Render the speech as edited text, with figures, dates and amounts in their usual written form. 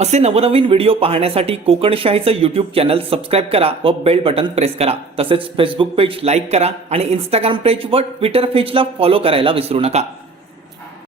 असे नवनवीन व्हिडिओ पाहण्यासाठी कोकणशाहीचं यूट्यूब चॅनल सबस्क्राईब करा व बेल बटन प्रेस करा। तसेच फेसबुक पेज लाईक करा आणि इंस्टाग्राम पेज व ट्विटर पेजला फॉलो करायला विसरू नका।